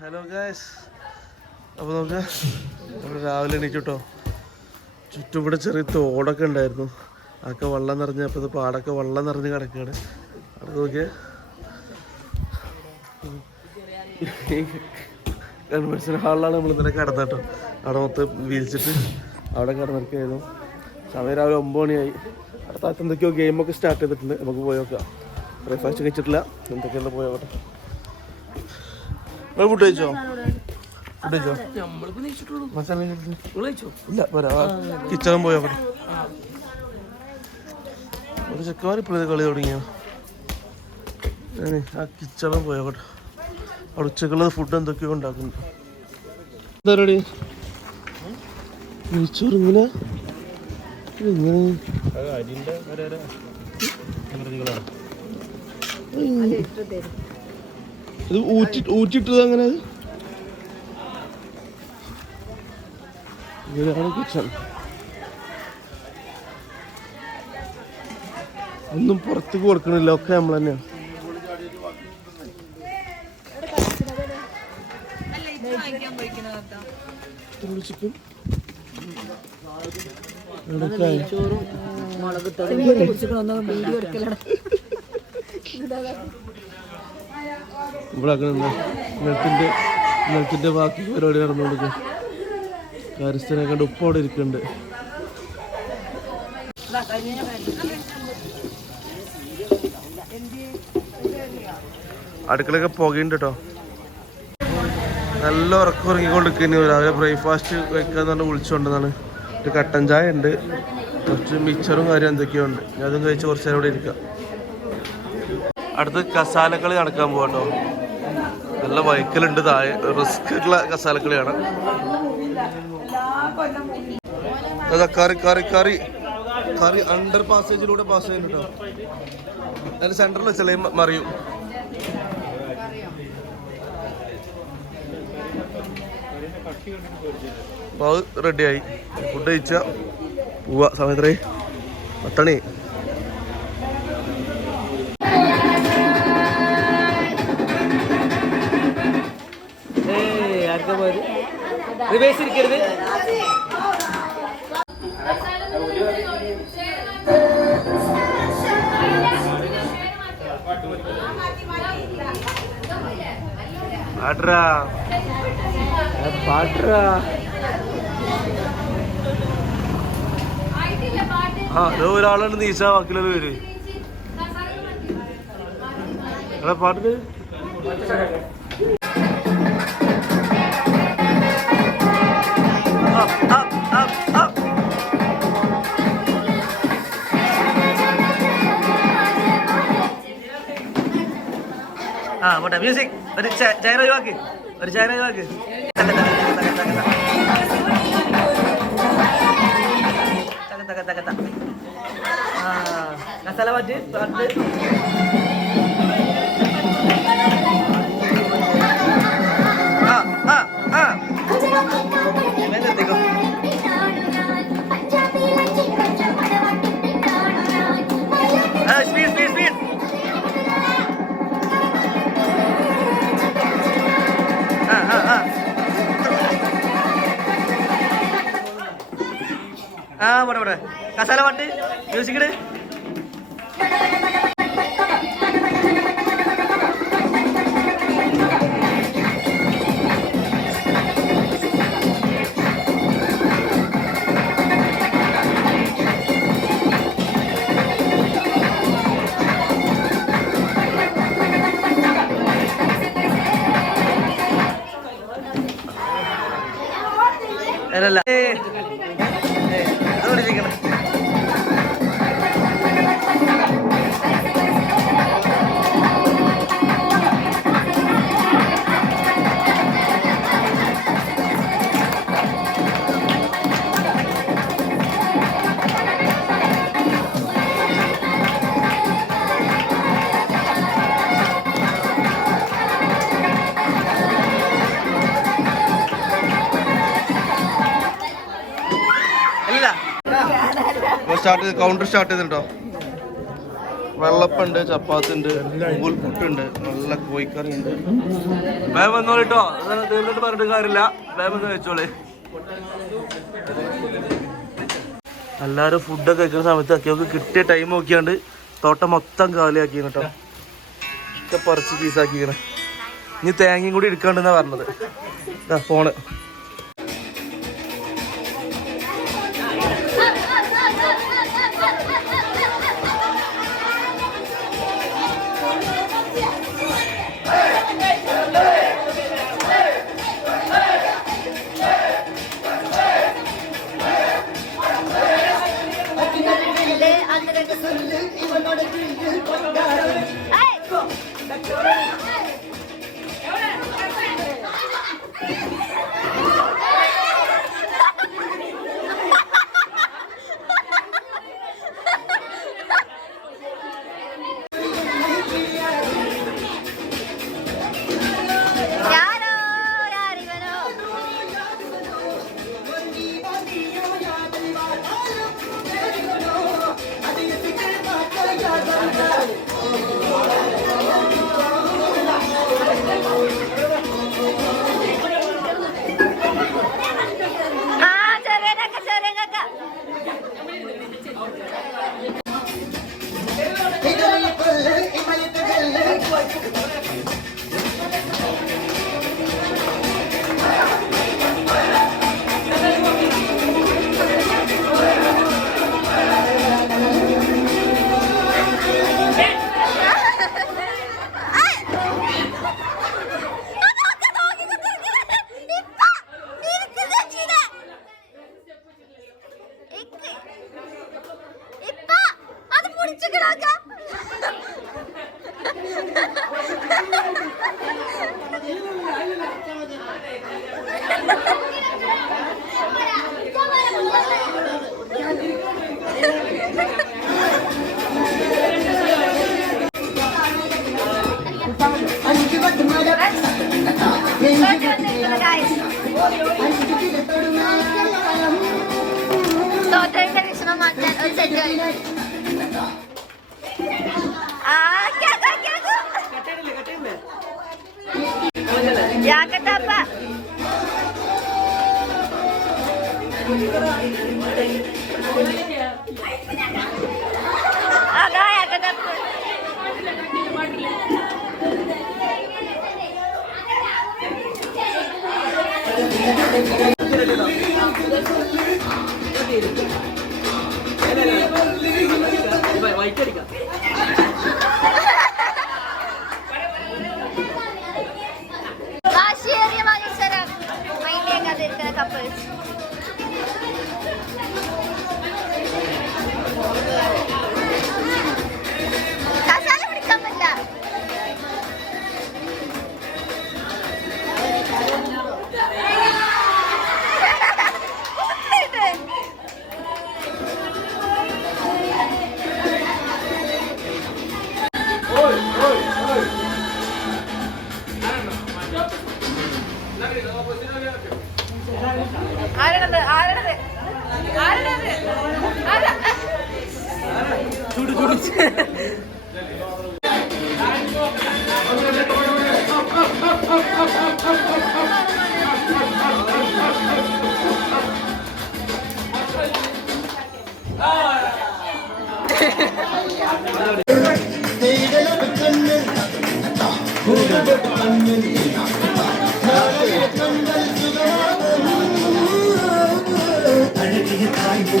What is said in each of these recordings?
Hello guys, അപ്പോൾ നമുക്ക് നമ്മൾ രാവിലെ എണീച്ചു കേട്ടോ. ചുറ്റും ഇവിടെ ചെറിയ തോടൊക്കെ ഉണ്ടായിരുന്നു, അതൊക്കെ വെള്ളം നിറഞ്ഞ്. അപ്പോൾ ഇത് പാടൊക്കെ വെള്ളം നിറഞ്ഞ് കിടക്കുകയാണ്. അവിടെ നോക്കിയ കൺവെൻഷൻ ഹാളിലാണ് നമ്മൾ ഇന്നലെ കിടന്നത് കേട്ടോ. അവിടെ മൊത്തം വീതിച്ചിട്ട് അവിടെ കിടന്നിരിക്കുകയായിരുന്നു. സമയം രാവിലെ 9 മണിയായി. അടുത്ത എന്തൊക്കെയോ ഗെയിമൊക്കെ സ്റ്റാർട്ട് ചെയ്തിട്ടുണ്ട്. നമുക്ക് പോയി നോക്കാം. ബ്രേക്ക്ഫാസ്റ്റ് കഴിച്ചിട്ടില്ല, എന്തൊക്കെയാണ് പോയി നോക്കട്ടെ. നിങ്ങൾ ഫുഡ് കഴിച്ചോ? ഫുഡ് കഴിച്ചോ? ഇല്ല, പോരാ. കിച്ചണും പോയി നോക്കട്ടെ. ഒരു ചെക്കന്മാർ ഇപ്പോഴത്തെ കളി തുടങ്ങിയാണ്. ആ കിച്ചണും പോയി നോക്കട്ടെ. അവിടെ ഉച്ചക്കുള്ളത് ഫുഡ് എന്തൊക്കെയോ ഉണ്ടാക്കുന്നുണ്ട്. എന്താ പരിപാടി? നെയ്ച്ചോറ് ഇങ്ങനെ ഇങ്ങനെ ഇത് ഊറ്റിട്ടത് അങ്ങനെ. ഇങ്ങനെയാണ് കിച്ചൺ. ഒന്നും പുറത്തേക്ക് കൊടുക്കണില്ല, ഒക്കെ നമ്മൾ തന്നെയാണ്. ചിക്കൻ ഇവിടെ നെൽത്തിന്റെ ബാക്കി പരിപാടി നടന്നുകൊടുക്കുക. കാര്യസ്ഥനെ കണ്ട് ഉപ്പ് അവിടെ ഇരിക്കുന്നുണ്ട്. അടുക്കളയൊക്കെ പുകയുണ്ട് കേട്ടോ. നല്ല ഉറക്കം ഉറങ്ങിക്കൊണ്ടിരിക്കുന്നു. രാവിലെ ബ്രേക്ക്ഫാസ്റ്റ് വെക്കാന്ന് പറഞ്ഞ് വിളിച്ചുകൊണ്ടെന്നാണ്. ഒരു കട്ടൻ ചായ ഉണ്ട്, കുറച്ച് മിക്സറും കാര്യം എന്തൊക്കെയോ ഉണ്ട്. ഞാൻ അതും കഴിച്ച് കുറച്ച് നേരം ഇവിടെ ഇരിക്കാം. അടുത്ത് കസാലക്കളി നടക്കാൻ പോകട്ടോ. നല്ല വൈക്കലുണ്ട് താഴെ, റിസ്ക് ഉള്ള കസാലക്കളിയാണ്. അതാ കറി കറി കറി കറി അണ്ടർ പാസേജിലൂടെ പാസ് ചെയ്യുന്നുണ്ടോ. അതിന് സെന്ററിൽ വെച്ചല്ലേ മറിയും. അപ്പോൾ അത് റെഡിയായി. ഫുഡ് കഴിച്ചാൽ പോവാ. സമയത്രേ 10 മണി. റിവേഴ്സിരിക്കരുത്. പാട്രാ പാട്രാ. ആ അതോ ഒരാളുണ്ട് നീശ, ബാക്കിയുള്ളത് പേര് പാട്ടിന്. ആ പോട്ടെ. മ്യൂസിക് ഒരു ചായ ഒഴിവാക്ക്, ഒരു ചായ ഒഴിവാക്ക്. മസാല പാട്ട് പാട്ട്. Speed speed speed. പോട്ടെ പോട്ടെ. കസാല പാട്ട് മ്യൂസിക് ഇട്. അല്ലല്ല അതോടിരിക്കണം. കൗണ്ടർ സ്റ്റാർട്ട് ചെയ്തിട്ടോ. വെള്ളപ്പുണ്ട്, ചപ്പാത്തി ഉണ്ട്, പുട്ടുണ്ട്, നല്ല കോഴിക്കറി ഉണ്ട്. വേഗം വന്നോളിട്ടോ, തീർന്നിട്ട് പറഞ്ഞിട്ട് കാര്യമില്ല. വേഗം വന്ന് കഴിച്ചോളേ. എല്ലാവരും ഫുഡൊക്കെ കഴിക്കുന്ന സമയത്ത് അക്കിയൊക്കെ കിട്ടിയ ടൈം നോക്കിയാണ്ട് തോട്ടം മൊത്തം കാലിയാക്കി കേട്ടോ. ഒക്കെ പറിച്ച് പീസാക്കിക്കണേ. ഇനി തേങ്ങയും കൂടി എടുക്കാണ്ടെന്നാ പറഞ്ഞത്. ഫോണ്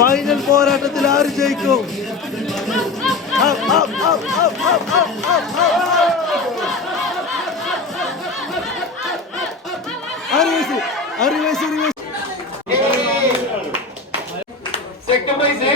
ഫൈനൽ പോരാട്ടത്തിൽ ആര് ജയിക്കും? Second prize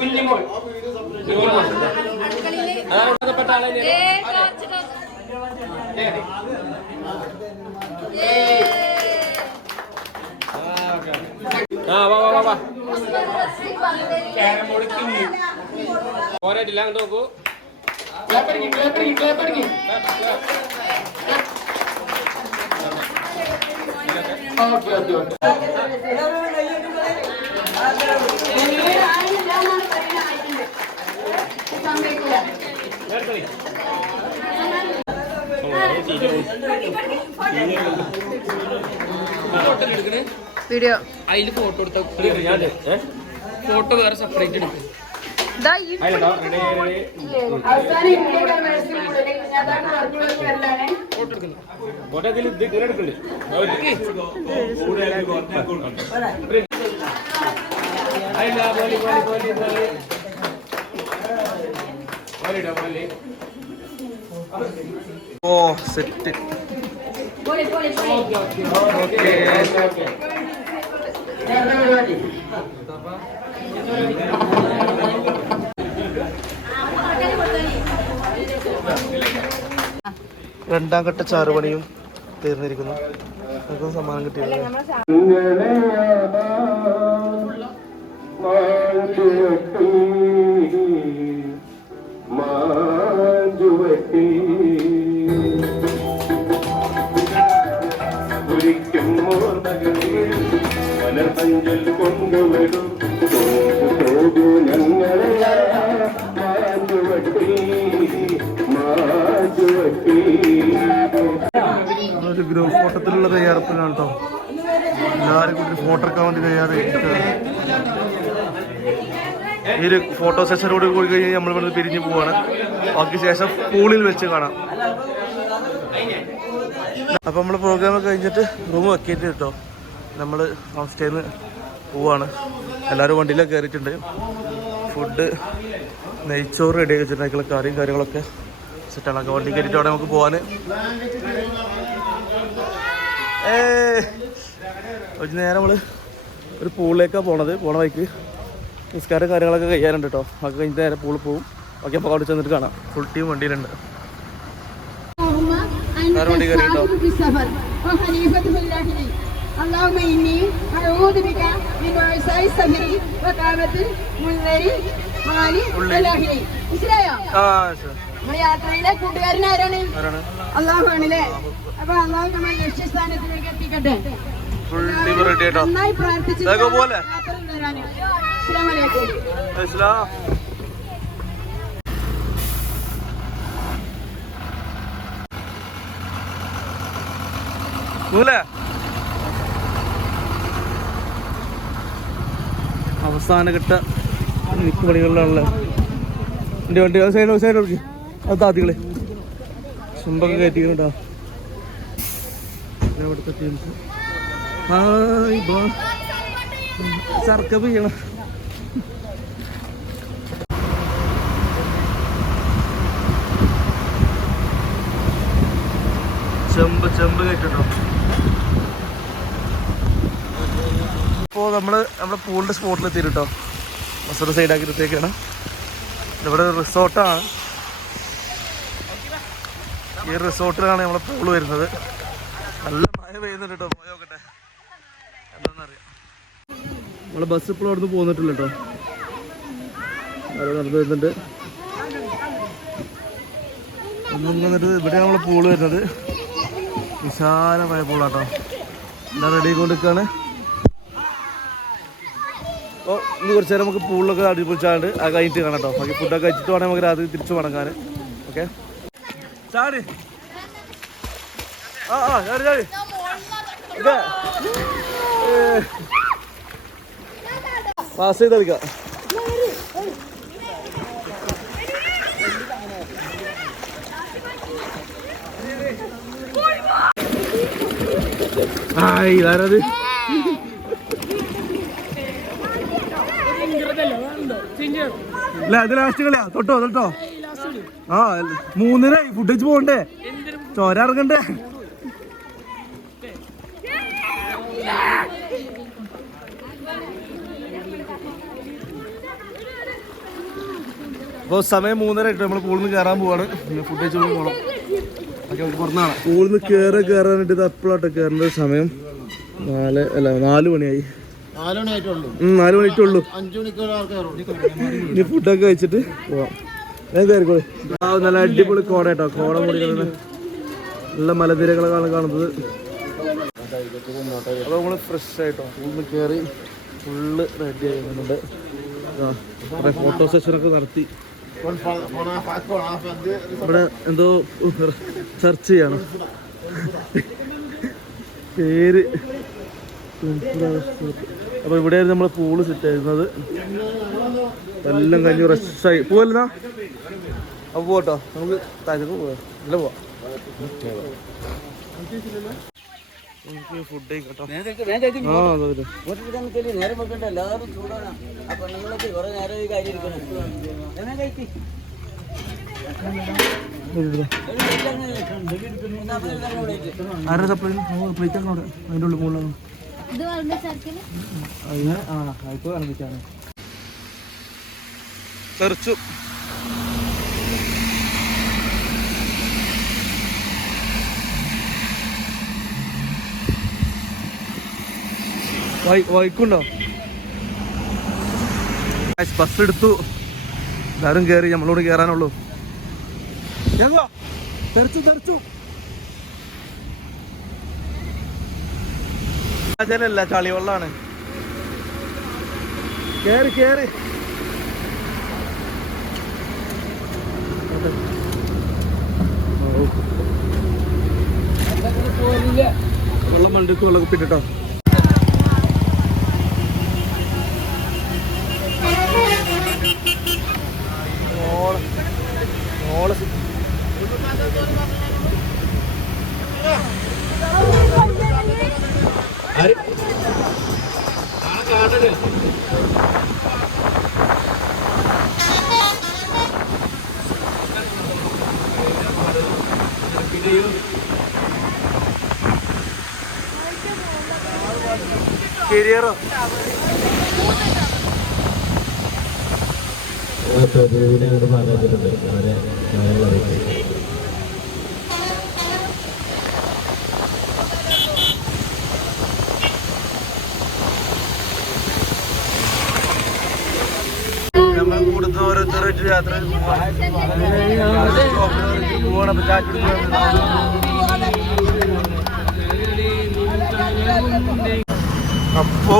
Kunjimol. പോരാട്ടില്ല, അങ്ങോട്ട് നോക്കൂ. വീഡിയോ അതില് ഫോട്ടോ എടുത്ത ഫോട്ടോ വേറെ സെപ്പറേറ്റ് എടുക്കും. ഓ സെറ്റ്. രണ്ടാം ഘട്ട ചാറുപണിയും തീർന്നിരിക്കുന്നു. നമുക്കും സമ്മാനം കിട്ടിയില്ല. മലർപഞ്ചൽ കൊണ്ടുവിടും ഒരു ഗ്രൂപ്പ് ഫോട്ടോത്തിലുള്ള തയ്യാറെടുപ്പിലാണ് കേട്ടോ. എല്ലാവരും കൂടി ഫോട്ടോ എടുക്കാൻ വേണ്ടി തയ്യാറായിട്ട് ഈ ഒരു ഫോട്ടോ സെഷനോട് പോയി കഴിഞ്ഞാൽ നമ്മൾ ഇവിടെ പിരിഞ്ഞു പോവാണ്. ബാക്കി ശേഷം പൂളിൽ വെച്ച് കാണാം. അപ്പം നമ്മൾ പ്രോഗ്രാമൊക്കെ കഴിഞ്ഞിട്ട് റൂം വെക്കേറ്റ് കേട്ടോ. നമ്മൾ ഹോം സ്റ്റേന്ന് പോവാണ്. എല്ലാവരും വണ്ടിയിലൊക്കെ കയറിയിട്ടുണ്ട്. ഫുഡ് നെയ്ച്ചോറ് റെഡി ആക്കി വെച്ചിട്ടുണ്ടായിട്ടുള്ള കറിയും കാര്യങ്ങളൊക്കെ സെറ്റാണ്. ഒക്കെ വണ്ടി കയറിയിട്ട് അവിടെ നമുക്ക് പോകാൻ. ഒരു നേരം നമ്മൾ ഒരു പൂളിലേക്കാണ് പോണത്. പോണ വഴിക്ക് നിസ്കാരം കാര്യങ്ങളൊക്കെ കഴിയാറുണ്ട് കേട്ടോ. അതൊക്കെ കഴിഞ്ഞിട്ട് നേരെ പൂളിൽ പോകും. ഓക്കെ, അപ്പോൾ അവിടെ ചെന്നിട്ട് കാണാം. ഫുൾ ടീം വണ്ടിയിലുണ്ട്. വണ്ടി കയറി കേട്ടോ. اللهم إني أعوذ بك من وعثاء السفر وكعبة المنذر مالي الآخري. മനസ്സിലായോ? നമ്മുടെ യാത്രയിലെ കൂട്ടുകാരൻ ആരാണ്? അള്ളാഹു ആണല്ലേ. അപ്പൊ അള്ളാഹു നമ്മൾ ലക്ഷ്യസ്ഥാനത്തിലേക്ക് എത്തിക്കട്ടെ. നന്നായി പ്രാർത്ഥിച്ചു. അവസാനഘട്ട പണികളിലാണല്ലേ എൻ്റെ വണ്ടി. സൈഡ് സൈഡ് കൊടുക്ക്. അത് താത്തികളെ ചുമ്പൊക്കെ കയറ്റിക്കണോ. അവിടുത്തെ ടീംസ് സർക്കപ്പ് ചെയ്യണം. ചെമ്പ് കയറ്റിട്ടോ. ഇപ്പോൾ നമ്മുടെ പൂളിൻ്റെ സ്പോട്ടിലെത്തി കേട്ടോ. മസൂർ സൈഡാക്കിയിട്ടേക്കാണ്. ഇവിടെ റിസോർട്ടാണ്. ഈ റിസോർട്ടിലാണ് നമ്മളെ പൂള് വരുന്നത്. നല്ല മഴ പെയ്യുന്നുണ്ട് കേട്ടോ. പോയി നോക്കട്ടെ എന്താണെന്നറിയാം. നമ്മളെ ബസ് ഇപ്പോഴും അവിടെ നിന്ന് പോന്നിട്ടില്ല കേട്ടോ. അവിടെ നടന്നു വരുന്നുണ്ട്. വന്നിട്ട് ഇവിടെയാണ് നമ്മളെ പൂള് വരുന്നത്. വിശാലമായ പൂളാട്ടോ. എല്ലാം റെഡി ആയിക്കൊണ്ടിരിക്കുകയാണ്. അപ്പോൾ ഇനി കുറച്ച് നേരം നമുക്ക് പൂളിലൊക്കെ അടിപൊളിച്ചാണ്ട് ആ കഴിഞ്ഞിട്ട് കാണാം കേട്ടോ. ബാക്കി ഫുഡൊക്കെ കഴിച്ചിട്ട് വേണമെങ്കിൽ നമുക്ക് രാത്രി തിരിച്ചു മടങ്ങാൻ. ഓക്കെ, ചാടി. ചാടി ചാടി. പാസ് ചെയ്ത് കളിക്കാം. ഇതാരത്? ഇല്ല, ഇത് ലാസ്റ്റ് കളിയാ. തൊട്ടോ. ആ 3-ന് ഫുഡ് വെച്ച് പോകണ്ടേ? ചോര ഇറങ്ങണ്ടേ? അപ്പോൾ സമയം 3:30 നമ്മൾ പൂളിൽ നിന്ന് കയറാൻ പോവാണ്. ഫുഡ് വെച്ച് പോകണം. ഓക്കെ, പുറത്താണ് പൂളിൽ നിന്ന് കയറാനായിട്ട്. ഇത് എപ്പോഴാട്ടോ കയറേണ്ട സമയം? 4 മണിയായി. 4 മണിയായിട്ടുള്ളൂ. ഇനി ഫുഡൊക്കെ കഴിച്ചിട്ട് പോവാം. ഞാൻ കയറിക്കോളൂ. നല്ല അടിപൊളി കോട കേട്ടോ. കോട മൂടി നല്ല മലനിരകളാണ് കാണുന്നത്. അപ്പോൾ നമ്മൾ ഫ്രഷ് ആയിട്ടോ ഫുള്ള് കയറി ഫുള്ള് റെഡി ആയിരുന്നുണ്ട്. കുറേ ഫോട്ടോ സെഷനൊക്കെ നടത്തി ഇവിടെ എന്തോ സെർച്ച് ചെയ്യാണ് പേര്. അപ്പോൾ ഇവിടെയായിരുന്നു നമ്മൾ പൂള് സെറ്റ് ആയിരുന്നത്. എല്ലാം കഴിഞ്ഞ് റഷായി പോവല്ലോ. അപ്പോൾ പോട്ടോ, നമുക്ക് താഴേക്ക് പോവാം. ഇല്ല പോവാം, നമുക്ക് ഫുഡ് കഴിക്കട്ടോ. നേരം വെക്കണ്ട, എല്ലാവരും ചൂടാണ്. ആ പെണ്ണുങ്ങളൊക്കെ കുറെ നേരം ഈ കാര്യം ആരുടെ സപ്ലൈ പ്ലേറ്റ് അങ്ങോട്ട് അതിൻ്റെ ഉള്ളിൽ മുകളിലാണ്. ഇപ്പോൾ കാണിച്ചാണ് തെറിച്ചു. വൈക്കുണ്ടോ? ബസ് എടുത്തു, എല്ലാവരും കയറി, നമ്മളോട് കയറാനുള്ളൂ. തെറിച്ചു അല്ല, ചളിവെള്ളാണ്. കേറി വെള്ളം വണ്ടിക്ക് വെള്ളം കുപ്പിട്ടോ. കരിയറോ നമ്മൾ കൂടുതൽ ഓരോരുത്തരായിട്ട് യാത്ര പോകണം. അപ്പോ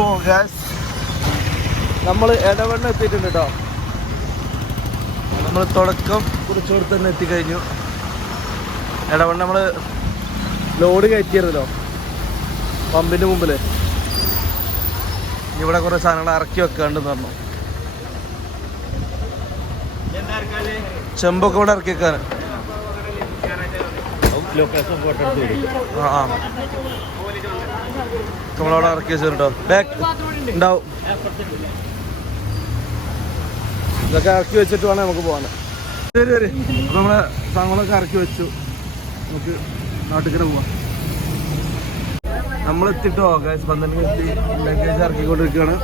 നമ്മൾ ഇടവണ്ണ എത്തിയിട്ടുണ്ട് കേട്ടോ. നമ്മൾ തുടക്കം കുറിച്ചോട് തന്നെ എത്തിക്കഴിഞ്ഞു. ഇടവണ്ണ നമ്മൾ ലോഡ് കയറ്റിയായിരുന്നല്ലോ പമ്പിൻ്റെ മുമ്പിൽ. ഇവിടെ കുറേ സാധനങ്ങൾ ഇറക്കി വെക്കാണ്ടെന്ന് പറഞ്ഞു. ചെമ്പൊക്കെ ഇവിടെ ഇറക്കി വെക്കാൻ. നമ്മളവിടെ ഇറക്കി വെച്ചിട്ടുണ്ടോ? ബാക്ക് ഉണ്ടാവും. ഇതൊക്കെ ഇറക്കി വെച്ചിട്ട് വേണം നമുക്ക് പോകാൻ. ശരി അപ്പം നമ്മളെ സാധനങ്ങളൊക്കെ ഇറക്കി വെച്ചു. നമുക്ക് നാട്ടിൽ പോവാം. നമ്മളെത്തിട്ടോ ഗൈസ്, 12 എത്തി. ലഗേജ് ഇറക്കിക്കൊണ്ടിരിക്കുകയാണ്.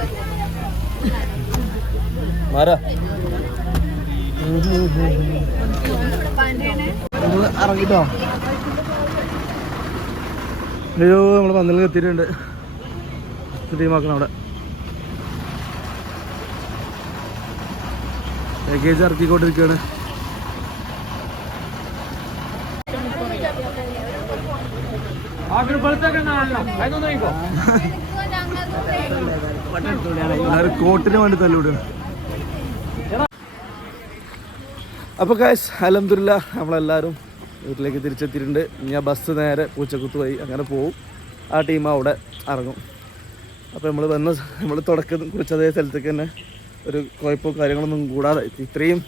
നമ്മൾ ഇറങ്ങിട്ടോ. അയ്യോ, നമ്മൾ 12 എത്തിയിട്ടുണ്ട്. ടീമാക്കണം അവിടെ. ലഗേജ് ഇറക്കിക്കൊണ്ടിരിക്കുകയാണ്. എല്ലാവരും കോട്ടിന് വേണ്ടി തല്ലൂടാണ്. അപ്പോൾ ഗൈസ് അൽഹംദുലില്ലാ നമ്മളെല്ലാവരും വീട്ടിലേക്ക് തിരിച്ചെത്തിയിട്ടുണ്ട്. ഇനി ആ ബസ് നേരെ പൂച്ചക്കുത്ത് പോയി അങ്ങനെ പോവും. ആ ടീം അവിടെ ഇറങ്ങും. അപ്പോൾ നമ്മൾ തുടക്കം കുറിച്ച് അതേ സ്ഥലത്തേക്ക് തന്നെ ഒരു കുഴപ്പവും കാര്യങ്ങളൊന്നും കൂടാതെ ഇത്രയും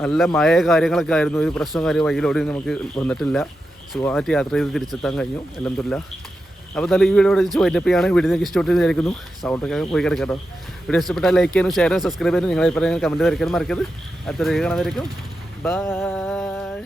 നല്ല മഴ കാര്യങ്ങളൊക്കെ ആയിരുന്നു. ഒരു പ്രശ്നം കാര്യം വഴിയിലോടി നമുക്ക് വന്നിട്ടില്ല. സുഖമായിട്ട് യാത്ര ചെയ്ത് തിരിച്ചെത്താൻ കഴിഞ്ഞു അൽഹംദുലില്ലാ. അപ്പോൾ എന്തായാലും ഈ വീഡിയോ വെച്ച് വൈൻഡപ്പിയാണ്. വീഡിയോ നിങ്ങൾക്ക് ഇഷ്ടപ്പെട്ട് വിചാരിക്കുന്നു. സൗണ്ടൊക്കെ പോയി കിടക്കട്ടോ. വീഡിയോ ഇഷ്ടപ്പെട്ടാൽ ലൈക്ക് ചെയ്യാനും ഷെയർ ചെയ്യാനും സബ്സ്ക്രൈബ് ചെയ്യാനും നിങ്ങളെ പറയാൻ കമൻറ്റ് വരയ്ക്കാനും മറക്കരുത്. അടുത്ത വീഡിയോ കാണാൻ വരയ്ക്കും. ബൈ.